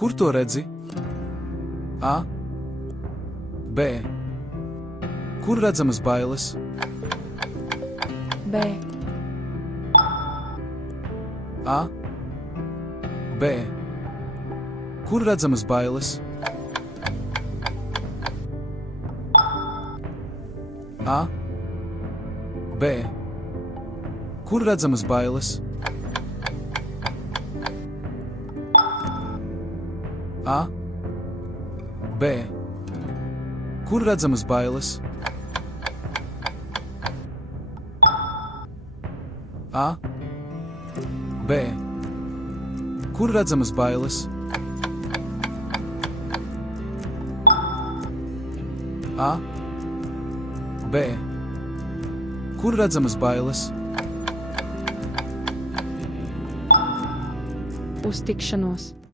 Kur to redzi? A. B. Kur redzamas bailes? B, A. B. Kur redzamas bailes? A. B. Kur redzamas bailes? A. B. Kur redzamas bailes? A. B. Kur redzamas bailes? A. B. Kur redzamas bailes? uz tikšanos!